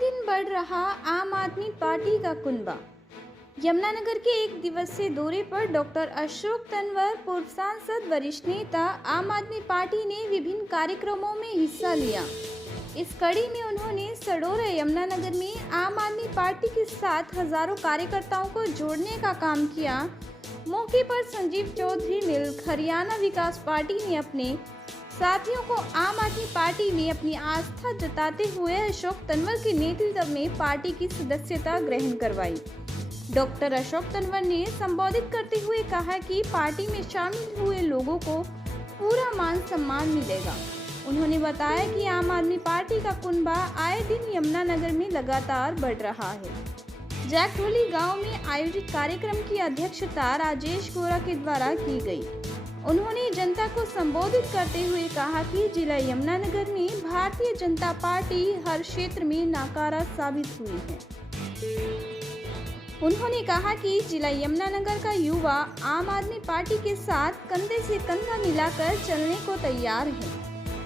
दिन बढ़ रहा आम आदमी पार्टी का कुनबा। यमुनानगर के एक दिवसीय दौरे पर डॉक्टर अशोक तंवर, पूर्व सांसद, वरिष्ठ नेता, आम आदमी पार्टी ने विभिन्न कार्यक्रमों में हिस्सा लिया। इस कड़ी में उन्होंने सडोरा यमुनानगर में आम आदमी पार्टी के साथ हजारों कार्यकर्ताओं को जोड़ने का काम किया। मौके पर संजीव चौधरी मिल्क हरियाणा विकास पार्टी ने अपने साथियों को आम आदमी पार्टी में अपनी आस्था जताते हुए अशोक तंवर के नेतृत्व में पार्टी की सदस्यता ग्रहण करवाई। डॉक्टर अशोक तंवर ने संबोधित करते हुए कहा कि पार्टी में शामिल हुए लोगों को पूरा मान सम्मान मिलेगा। उन्होंने बताया कि आम आदमी पार्टी का कुनबा आए दिन यमुनानगर में लगातार बढ़ रहा है। जैकढोली गांव में आयोजित कार्यक्रम की अध्यक्षता राजेश गोरा के द्वारा की गई। उन्होंने जनता को संबोधित करते हुए कहा कि जिला यमुनानगर में भारतीय जनता पार्टी हर क्षेत्र में नाकारा साबित हुई है। उन्होंने कहा कि जिला यमुनानगर का युवा आम आदमी पार्टी के साथ कंधे से कंधा मिलाकर चलने को तैयार है।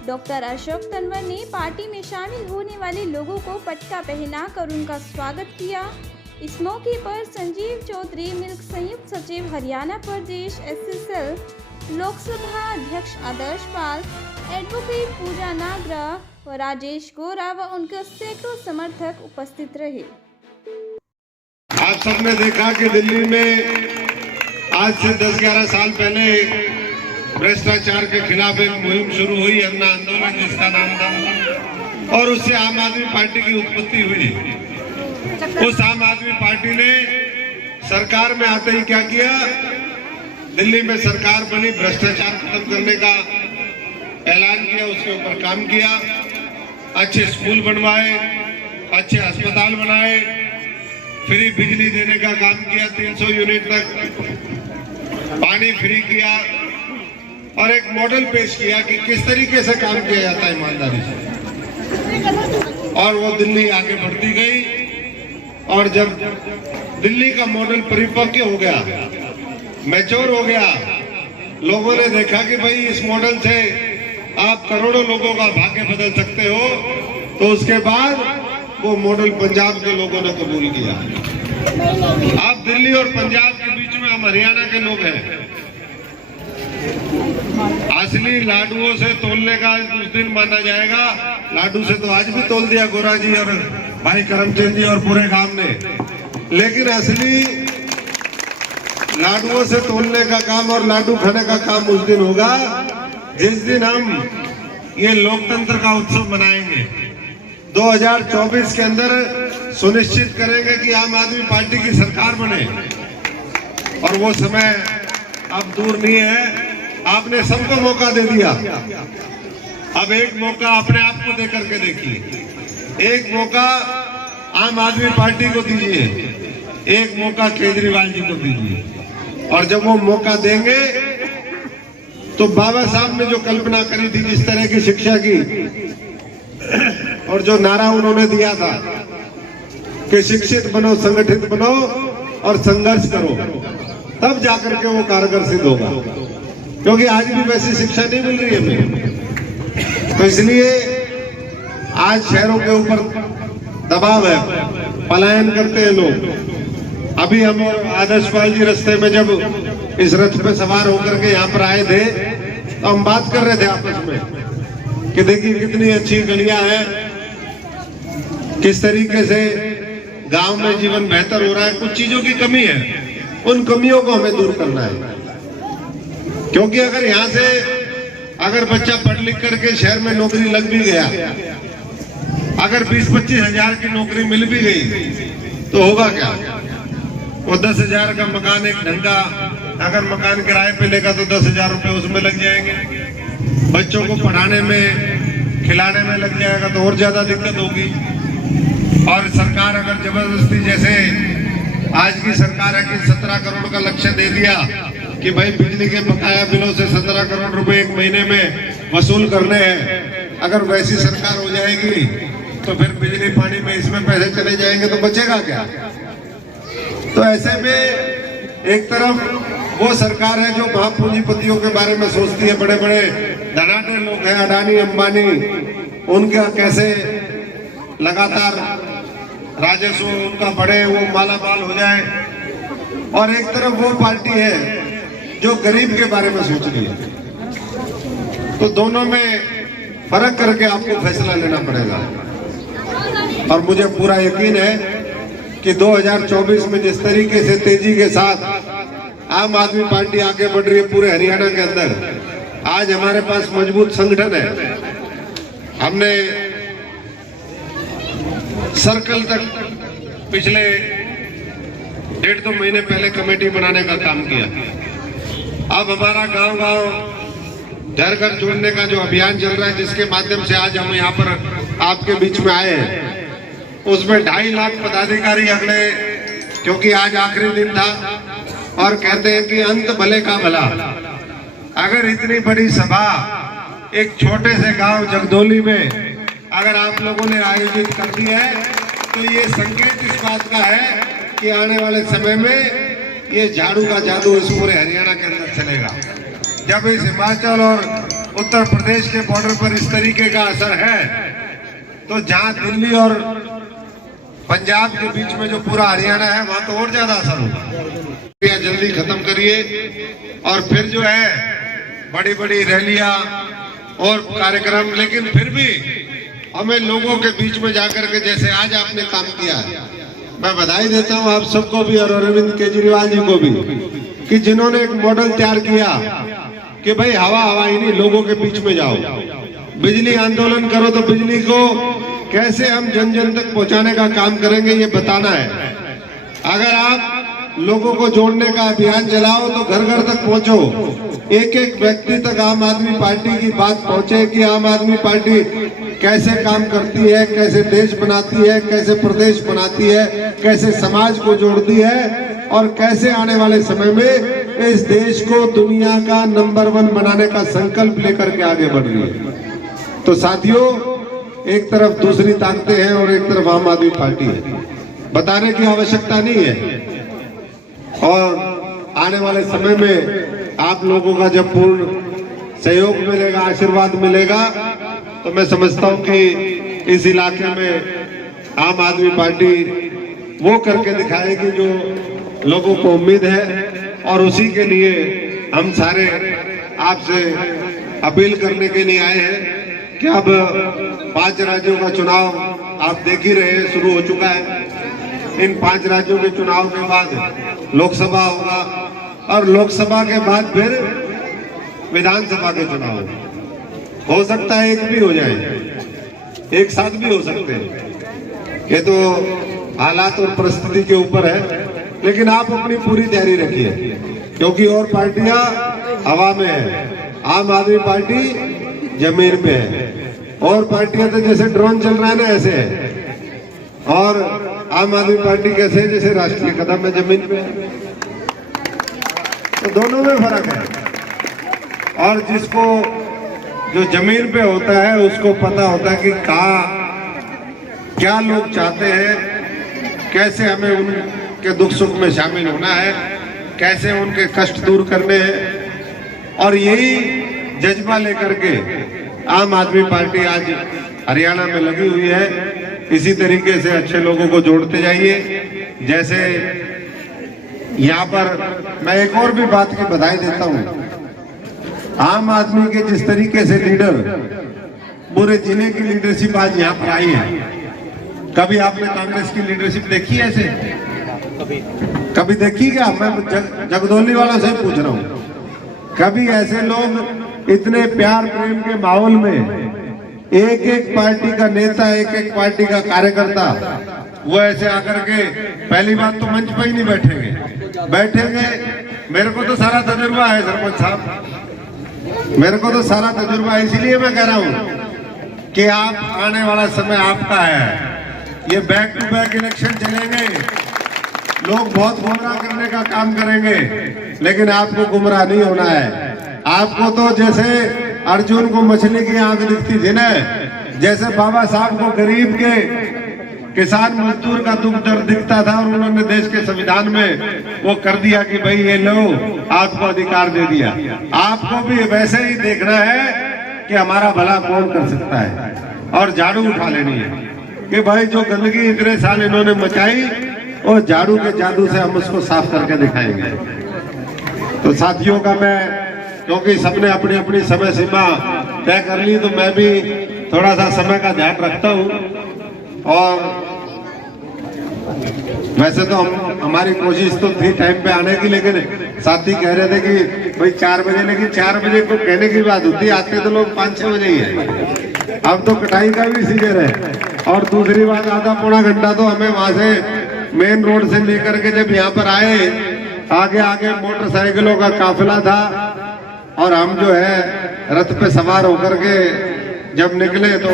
डॉक्टर अशोक तंवर ने पार्टी में शामिल होने वाले लोगों को पटका पहनाकर उनका स्वागत किया। इस मौके पर संजीव चौधरी मिल्क संयुक्त सचिव हरियाणा प्रदेश एसएसएल, लोकसभा अध्यक्ष आदर्श पाल, एडवोकेट पूजा नागरा व राजेश गोरा व उनके सैकड़ों समर्थक उपस्थित रहे। आप सबने देखा कि दिल्ली में आज से 10-11 साल पहले भ्रष्टाचार के खिलाफ एक मुहिम शुरू हुई, अन्ना आंदोलन जिसका नाम था, और उससे आम आदमी पार्टी की उत्पत्ति हुई। उस आम आदमी पार्टी ने सरकार में आते ही क्या किया, दिल्ली में सरकार बनी, भ्रष्टाचार खत्म करने का ऐलान किया, उसके ऊपर काम किया, अच्छे स्कूल बनवाए, अच्छे अस्पताल बनाए, फ्री बिजली देने का काम किया, 300 यूनिट तक पानी फ्री किया और एक मॉडल पेश किया कि किस तरीके से काम किया जाता है ईमानदारी से। और वो दिल्ली आगे बढ़ती गई और जब दिल्ली का मॉडल परिपक्व हो गया, मैच्योर हो गया, लोगों ने देखा कि भाई इस मॉडल से आप करोड़ों लोगों का भाग्य बदल सकते हो, तो उसके बाद वो मॉडल पंजाब के लोगों ने कबूल किया। आप दिल्ली और पंजाब के बीच में हम हरियाणा के लोग हैं। असली लाडुओं से तोलने का उस दिन माना जाएगा। लाडू से तो आज भी तोल दिया गोरा जी और भाई करमचंद जी और पूरे गांव ने, लेकिन असली लाडुओं से तोलने का काम और लाडू खाने का काम उस दिन होगा जिस दिन हम ये लोकतंत्र का उत्सव मनाएंगे। 2024 के अंदर सुनिश्चित करेंगे कि आम आदमी पार्टी की सरकार बने, और वो समय अब दूर नहीं है। आपने सबको मौका दे दिया, अब एक मौका अपने आप को दे करके देखिए। एक मौका आम आदमी पार्टी को दीजिए, एक मौका केजरीवाल जी को दीजिए, और जब वो मौका देंगे तो बाबा साहब ने जो कल्पना करी थी जिस तरह की शिक्षा की, और जो नारा उन्होंने दिया था कि शिक्षित बनो, संगठित बनो और संघर्ष करो, तब जाकर के वो कारगर सिद्ध होगा। क्योंकि आज भी वैसी शिक्षा नहीं मिल रही है हमें, तो इसलिए आज शहरों के ऊपर दबाव है, पलायन करते हैं लोग। अभी हम आदर्श पाल जी रास्ते में जब इस रथ पे सवार होकर के यहाँ पर आए थे, तो हम बात कर रहे थे आपस में कि देखिए कितनी अच्छी गलियां हैं, किस तरीके से गांव में जीवन बेहतर हो रहा है। कुछ चीजों की कमी है, उन कमियों को हमें दूर करना है। क्योंकि अगर यहाँ से अगर बच्चा पढ़ लिख करके शहर में नौकरी लग भी गया, अगर 20-25 हजार की नौकरी मिल भी गई, तो होगा क्या? वो 10,000 का मकान, एक ढंग का अगर मकान किराए पे लेगा तो 10,000 रुपए उसमें लग जाएंगे। बच्चों को पढ़ाने में, खिलाने में लग जाएगा तो और ज्यादा दिक्कत होगी। और सरकार अगर जबरदस्ती, जैसे आज की सरकार है कि 17 करोड़ का लक्ष्य दे दिया कि भाई बिजली के बकाया बिलों से 17 करोड़ रुपए एक महीने में वसूल करने हैं, अगर वैसी सरकार हो जाएगी तो फिर बिजली पानी में इसमें पैसे चले जाएंगे तो बचेगा क्या? तो ऐसे में एक तरफ वो सरकार है जो महापूंजीपतियों के बारे में सोचती है, बड़े बड़े धनाढ्य लोग हैं, अडानी अंबानी, उनका कैसे लगातार राजस्व उनका बढ़े, वो मालामाल हो जाए, और एक तरफ वो पार्टी है जो गरीब के बारे में सोच रही है। तो दोनों में फर्क करके आपको फैसला लेना पड़ेगा। और मुझे पूरा यकीन है कि 2024 में जिस तरीके से तेजी के साथ आम आदमी पार्टी आगे बढ़ रही है पूरे हरियाणा के अंदर, आज हमारे पास मजबूत संगठन है। हमने सर्कल तक पिछले 1.5-2 महीने पहले कमेटी बनाने का काम किया। अब हमारा गांव-गांव घर-घर जोड़ने का जो अभियान चल रहा है, जिसके माध्यम से आज हम यहाँ पर आपके बीच में आए हैं, उसमें 2.5 लाख पदाधिकारी अगले, क्योंकि आज आखिरी दिन था और कहते हैं कि अंत भले का भला। अगर इतनी बड़ी सभा एक छोटे से गांव जगदोली में अगर आप लोगों ने आयोजित कर दी है, तो ये संकेत इस बात का है कि आने वाले समय में ये झाड़ू का जादू इस पूरे हरियाणा के अंदर चलेगा। जब इस हिमाचल और उत्तर प्रदेश के बॉर्डर पर इस तरीके का असर है, तो जहां दिल्ली और पंजाब के बीच में जो पूरा हरियाणा है, वहां तो और ज्यादा असर होगा। जल्दी खत्म करिए और फिर जो है बड़ी बड़ी रैलियां और कार्यक्रम, लेकिन फिर भी हमें लोगों के बीच में जाकर के, जैसे आज आपने काम किया है, मैं बधाई देता हूं आप सबको भी और अरविंद केजरीवाल जी को भी, कि जिन्होंने एक मॉडल तैयार किया कि भाई हवा ही नहीं, लोगों के बीच में जाओ, बिजली आंदोलन करो, तो बिजली को कैसे हम जन जन तक पहुंचाने का काम करेंगे, ये बताना है। अगर आप लोगों को जोड़ने का अभियान चलाओ तो घर घर तक पहुंचो, एक एक व्यक्ति तक आम आदमी पार्टी की बात पहुंचे कि आम आदमी पार्टी कैसे काम करती है, कैसे देश बनाती है, कैसे प्रदेश बनाती है, कैसे समाज को जोड़ती है, और कैसे आने वाले समय में इस देश को दुनिया का नंबर 1 बनाने का संकल्प लेकर के आगे बढ़ रही है। तो साथियों, एक तरफ दूसरी ताकतें हैं और एक तरफ आम आदमी पार्टी है, बताने की आवश्यकता नहीं है। और आने वाले समय में आप लोगों का जब पूर्ण सहयोग मिलेगा, आशीर्वाद मिलेगा, तो मैं समझता हूं कि इस इलाके में आम आदमी पार्टी वो करके दिखाएगी जो लोगों को उम्मीद है। और उसी के लिए हम सारे आपसे अपील करने के लिए आए हैं कि अब 5 राज्यों का चुनाव आप देख ही रहे हैं, शुरू हो चुका है। इन 5 राज्यों के चुनाव के बाद लोकसभा होगा और लोकसभा के बाद फिर विधानसभा के चुनाव हो सकता है, एक भी हो जाए, एक साथ भी हो सकते हैं। ये तो हालात और परिस्थिति के ऊपर है, लेकिन आप अपनी पूरी तैयारी रखिए, क्योंकि और पार्टियां हवा में है, आम आदमी पार्टी जमीन पे है। और पार्टियां तो जैसे ड्रोन चल रहा है ना, ऐसे है, और आम आदमी पार्टी कैसे है, जैसे राष्ट्रीय कदम है, जमीन पे है। तो दोनों में फर्क है। और जिसको जो जमीन पे होता है उसको पता होता है कि क्या लोग चाहते हैं, कैसे हमें उनके दुख सुख में शामिल होना है, कैसे उनके कष्ट दूर करने हैं। और यही जज्बा लेकर के आम आदमी पार्टी आज हरियाणा में लगी हुई है। इसी तरीके से अच्छे लोगों को जोड़ते जाइए। जैसे यहाँ पर मैं एक और भी बात की बधाई देता हूँ, आम आदमी के जिस तरीके से लीडर, पूरे जिले की लीडरशिप आज यहाँ पर आई है। कभी आपने कांग्रेस की लीडरशिप देखी है ऐसे? कभी देखी क्या? मैं जगदोली वालों से पूछ रहा हूँ, कभी ऐसे लोग इतने प्यार प्रेम के माहौल में एक एक पार्टी का नेता, एक एक पार्टी का कार्यकर्ता, वो ऐसे आकर के पहली बात तो मंच पर ही नहीं बैठेंगे। मेरे को तो सारा तजुर्बा है सरपंच साहब, मेरे को तो सारा तजुर्बा है। इसीलिए मैं कह रहा हूँ कि आप आने वाला समय आपका है। ये बैक टू बैक इलेक्शन चलेंगे, लोग बहुत गुमराह करने का काम करेंगे, लेकिन आपको गुमराह नहीं होना है। आपको तो जैसे अर्जुन को मछली की आंख दिखती थी ना, जैसे बाबा साहब को गरीब के किसान मजदूर का दुख दर्द दिखता था, और उन्होंने देश के संविधान में वो कर दिया कि भाई ये लो, आपको अधिकार दे दिया। आपको भी वैसे ही देखना है कि हमारा भला कौन कर सकता है, और झाड़ू उठा लेनी है। कि भाई जो गंदगी इतने साल इन्होंने मचाई और झाड़ू के जादू से हम उसको साफ करके दिखाएंगे। तो साथियों का मैं, क्योंकि सबने अपनी अपनी समय सीमा तय कर ली, तो मैं भी थोड़ा सा समय का ध्यान रखता हूँ। और वैसे तो हमारी कोशिश तो थी टाइम पे आने की, लेकिन साथी कह रहे थे कि भाई 4 बजे, लेकिन 4 बजे को कहने की बात होती है, आते तो लोग 5-6 बजे ही है। अब तो कटाई का भी सीजन है। और दूसरी बात, आधा पौना घंटा तो हमें वहां से मेन रोड से लेकर के जब यहाँ पर आए, आगे आगे मोटरसाइकिलों का काफिला था और हम जो है रथ पे सवार होकर के जब निकले तो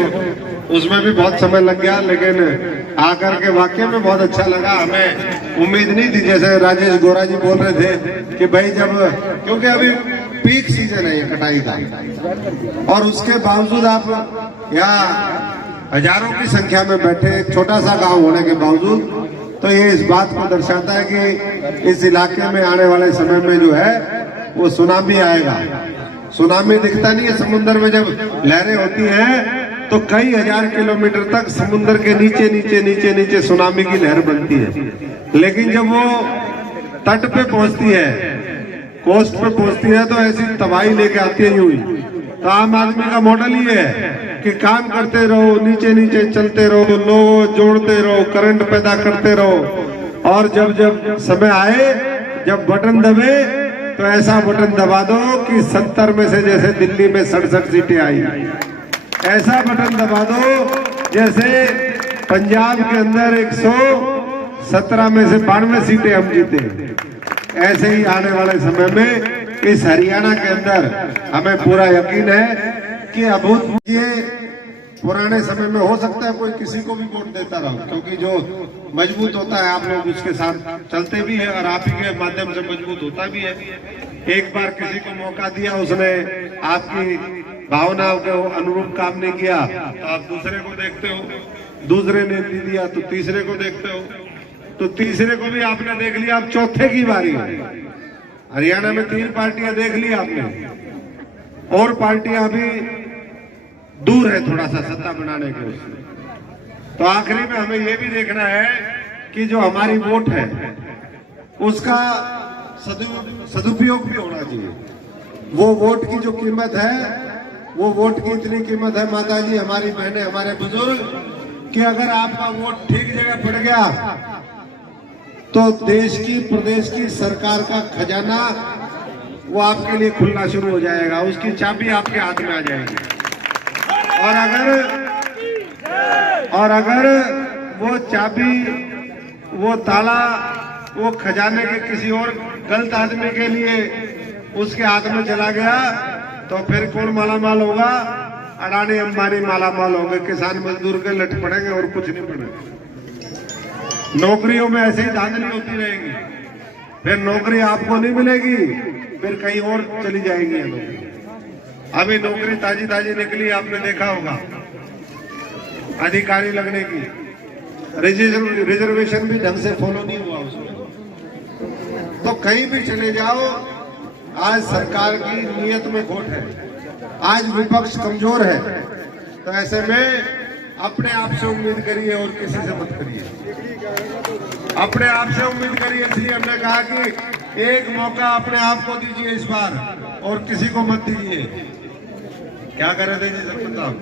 उसमें भी बहुत समय लग गया, लेकिन आकर के वाकई में बहुत अच्छा लगा। हमें उम्मीद नहीं थी, जैसे राजेश गोरा जी बोल रहे थे कि भाई जब, क्योंकि अभी पीक सीजन है ये कटाई का, और उसके बावजूद आप यहाँ हजारों की संख्या में बैठे, एक छोटा सा गांव होने के बावजूद, तो ये इस बात को दर्शाता है कि इस इलाके में आने वाले समय में जो है वो सुनामी आएगा। सुनामी दिखता नहीं है समुद्र में, जब लहरें होती हैं तो कई हजार किलोमीटर तक समुद्र के नीचे नीचे नीचे नीचे सुनामी की लहर बनती है, लेकिन जब वो तट पे पहुंचती है, कोस्ट पे पहुंचती है, तो ऐसी तबाही लेके आती है यूं ही। तो आम आदमी का मॉडल ही है कि काम करते रहो, नीचे नीचे चलते रहो, लोग जोड़ते रहो, करंट पैदा करते रहो, और जब जब समय आए, जब बटन दबे तो ऐसा बटन दबा दो कि 70 में से जैसे दिल्ली में 67 सीटें आई, ऐसा बटन दबा दो जैसे पंजाब के अंदर 117 में से 92 सीटें हम जीते। ऐसे ही आने वाले समय में इस हरियाणा के अंदर हमें पूरा यकीन है कि अभूतपूर्व, ये पुराने समय में हो सकता है कोई किसी को भी वोट देता रहो, क्योंकि जो मजबूत होता है आप लोग उसके साथ चलते भी है और आप ही के माध्यम से मजबूत होता भी है। एक बार किसी को मौका दिया, उसने आपकी भावनाओं के अनुरूप काम नहीं किया तो आप दूसरे को देखते हो, दूसरे ने नहीं दिया तो तीसरे को देखते हो, तो तीसरे को भी आपने देख लिया, अब चौथे की बारी है। हरियाणा में 3 पार्टियां देख ली आपने, और पार्टियां अभी दूर है थोड़ा सा सत्ता बनाने के उसमें। तो आखिरी में हमें यह भी देखना है कि जो हमारी वोट है उसका सदुपयोग भी होना चाहिए। वो वोट की जो कीमत है, वो वोट की इतनी कीमत है माता जी, हमारी बहनें, हमारे बुजुर्ग, कि अगर आपका वोट ठीक जगह पड़ गया तो देश की, प्रदेश की सरकार का खजाना वो आपके लिए खुलना शुरू हो जाएगा, उसकी चाबी आपके हाथ में आ जाएगी। और अगर वो चाबी, वो ताला, वो खजाने के किसी और गलत आदमी के लिए उसके हाथ में चला गया तो फिर कौन मालामाल होगा? अडानी अंबानी मालामाल होंगे, किसान मजदूर के लट पड़ेंगे और कुछ नहीं पड़ेगा। नौकरियों में ऐसे ही धांधली होती रहेगी, फिर नौकरी आपको नहीं मिलेगी, फिर कहीं और चली जाएगी नौकरी। अभी नौकरी ताजी ताजी निकली, आपने देखा होगा, अधिकारी लगने की, रिजर्वेशन भी ढंग से फॉलो नहीं हुआ उसमें। तो कहीं भी चले जाओ, आज सरकार की नीयत में खोट है, आज विपक्ष कमजोर है, तो ऐसे में अपने आप से उम्मीद करिए और किसी से मत करिए। अपने आप से उम्मीद करिए, इसलिए हमने कहा कि एक मौका अपने आप को दीजिए इस बार और किसी को मत दीजिए। क्या कर रहे थे जी सरपंच साहब?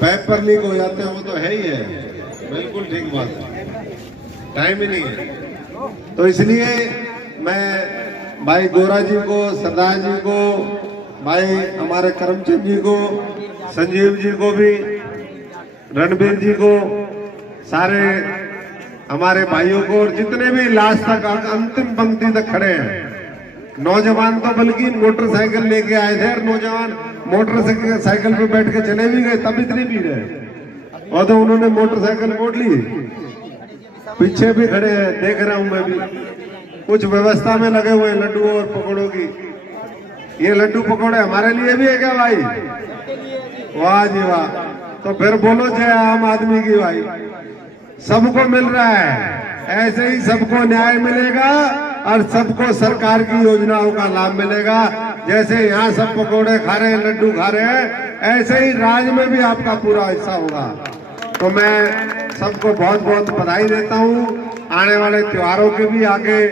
पेपर लीक हो जाते हैं, वो तो है ही है, बिल्कुल ठीक बात है, टाइम ही नहीं है। तो इसलिए मैं भाई गोरा जी को, सरदार जी को, भाई हमारे करमचंद जी को, संजीव जी को भी, रणबीर जी को, सारे हमारे भाइयों को, और जितने भी लास्ट तक अंतिम पंक्ति तक खड़े हैं, नौजवान तो बल्कि मोटरसाइकिल लेके आए थे, और नौजवान मोटरसाइकिल पे बैठ के चले भी गए, तब इतनी भीड़ है, और तो उन्होंने मोटरसाइकिल मोड़ ली। पीछे भी खड़े हैं, देख रहा हूं मैं भी, कुछ व्यवस्था में लगे हुए लड्डू और पकौड़ों की। ये लड्डू पकौड़े हमारे लिए भी है क्या भाई? वाह जी वाह। तो फिर बोलो जय आम आदमी की भाई। सबको मिल रहा है, ऐसे ही सबको न्याय मिलेगा और सबको सरकार की योजनाओं का लाभ मिलेगा। जैसे यहाँ सब पकोड़े खा रहे हैं, लड्डू खा रहे हैं, ऐसे ही राज्य में भी आपका पूरा हिस्सा होगा। तो मैं सबको बहुत बहुत बधाई देता हूँ। आने वाले त्योहारों के भी आगे